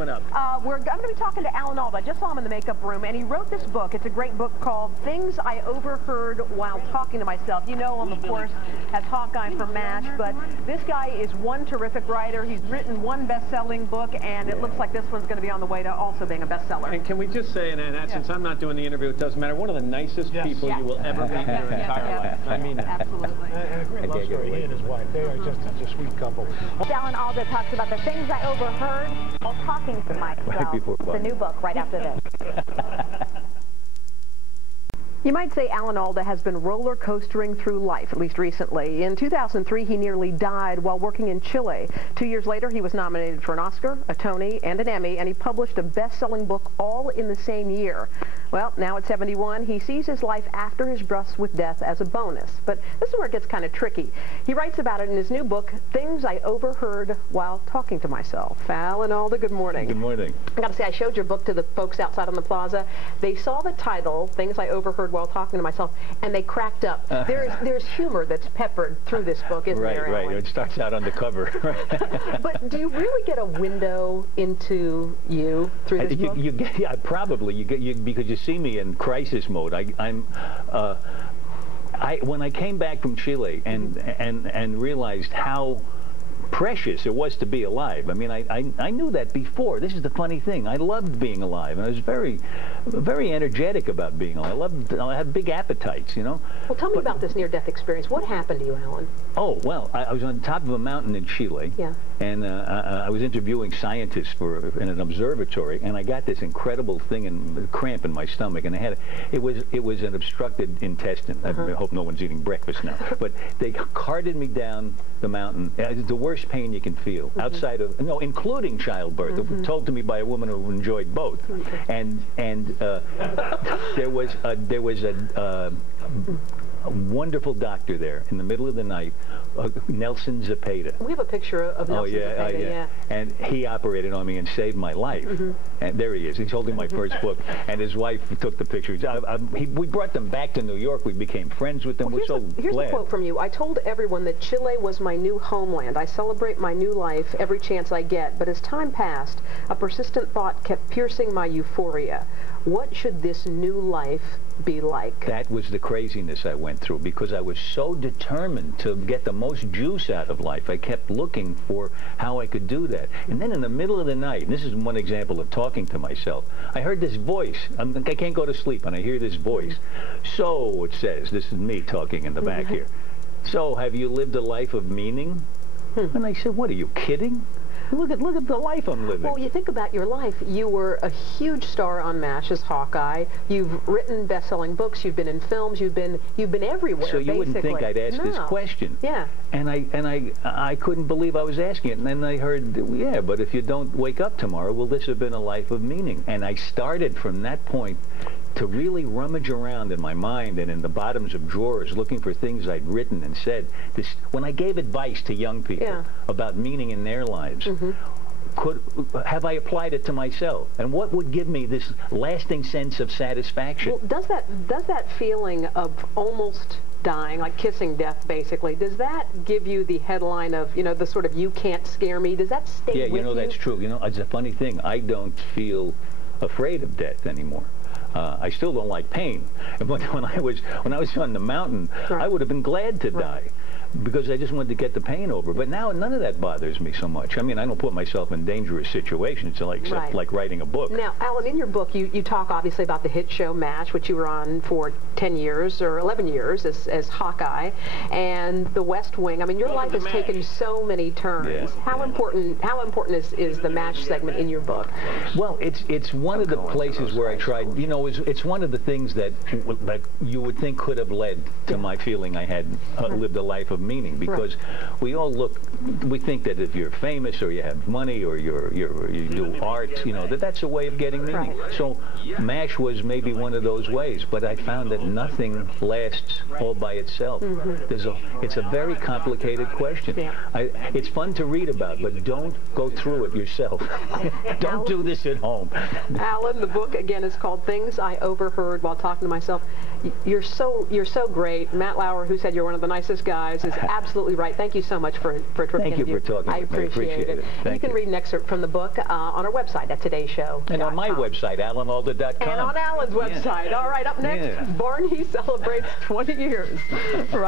I'm going to be talking to Alda. I just saw him in the makeup room, and he wrote this book. It's a great book called Things I Overheard While Talking to Myself. You know him, of course, as Hawkeye from MASH, but this guy is one terrific writer. He's written one best-selling book, and it looks like this one's going to be on the way to also being a bestseller. And can we just say, and since I'm not doing the interview, it doesn't matter, one of the nicest people you will ever meet in your entire life. I mean, absolutely. And a great love story, he and his wife. They are just a sweet couple. Alda talks about the things I overheard while talking to myself. The new book right after this. You might say Alda has been roller coastering through life, at least recently. In 2003, he nearly died while working in Chile. 2 years later, he was nominated for an Oscar, a Tony, and an Emmy, and he published a best-selling book all in the same year. Well, now at 71, he sees his life after his brush with death as a bonus. But this is where it gets kind of tricky. He writes about it in his new book, Things I Overheard While Talking to Myself. Alda, good morning. Good morning. I got to say, I showed your book to the folks outside on the plaza. They saw the title, Things I Overheard While Talking to Myself, and they cracked up. There's humor that's peppered through this book, isn't there, Alan? Right. It starts out on the cover. But do you really get a window into you through this book? Yeah, probably. Because you see me in crisis mode. When I came back from Chile and realized how precious it was to be alive. I mean, I knew that before. This is the funny thing. I loved being alive, and I was very energetic about being alive. I had big appetites, you know. Well, tell me about this near-death experience. What happened to you, Alan? Oh, well, I was on top of a mountain in Chile, and I was interviewing scientists in an observatory, and I got this incredible thing, a cramp in my stomach, and it was an obstructed intestine. I hope no one's eating breakfast now. But they carted me down the mountain. The worst pain you can feel, outside of, including childbirth, told to me by a woman who enjoyed both. And there was a wonderful doctor there in the middle of the night, Nelson Zepeda. We have a picture of Nelson Zepeda, yeah. And he operated on me and saved my life. And there he is. He's holding my first book, and his wife took the pictures. We brought them back to New York. We became friends with them. Well, here's the quote from you. I told everyone that Chile was my new homeland. I celebrate my new life every chance I get. But as time passed, a persistent thought kept piercing my euphoria. What should this new life be like? That was the craziness I went through, because I was so determined to get the most juice out of life. I kept looking for how I could do that. And then in the middle of the night, and this is one example of talking to myself, I heard this voice. I can't go to sleep, and I hear this voice. So, it says, this is me talking in the back here. So, have you lived a life of meaning? And I said, what, are you kidding? Look at the life I'm living. Well, you think about your life. You were a huge star on MASH as Hawkeye. You've written best-selling books. You've been in films. You've been everywhere. So you wouldn't think I'd ask this question. Yeah. And I couldn't believe I was asking it. And then I heard, yeah, but if you don't wake up tomorrow, will this have been a life of meaning? And I started from that point to really rummage around in my mind and in the bottoms of drawers looking for things I'd written and said. When I gave advice to young people about meaning in their lives, have I applied it to myself? And what would give me this lasting sense of satisfaction? Well, does that feeling of almost dying, like kissing death, basically, does that give you the headline of, the sort of "you can't scare me"? Does that stay with you? Yeah, that's true. It's a funny thing. I don't feel afraid of death anymore. I still don't like pain. And when I was on the mountain, I would have been glad to die, because I just wanted to get the pain over. But now none of that bothers me so much. I mean, I don't put myself in dangerous situations like writing a book. Now, Alan, in your book, you talk obviously about the hit show MASH, which you were on for 10 years or 11 years as Hawkeye, and The West Wing. I mean, your life has taken so many turns. How important is the MASH segment in your book? Well, it's one of the places where I tried. It's one of the things that you would think could have led to my feeling I had lived a life of meaning, because we think that if you're famous or you have money or you do art, that's a way of getting meaning. So MASH was maybe one of those ways, but I found that nothing lasts all by itself. It's a very complicated question. It's fun to read about, but don't go through it yourself. Don't do this at home. Alan, the book again is called Things I Overheard While Talking to Myself. You're so great. Matt Lauer, who said you're one of the nicest guys, is absolutely right. Thank you so much for a terrific interview. Thank you for talking with me. I appreciate it. You can read an excerpt from the book on our website at todayshow.com. And on my website, AlanAlda.com. And on Alan's website. All right, up next, Barney celebrates 20 years. Right.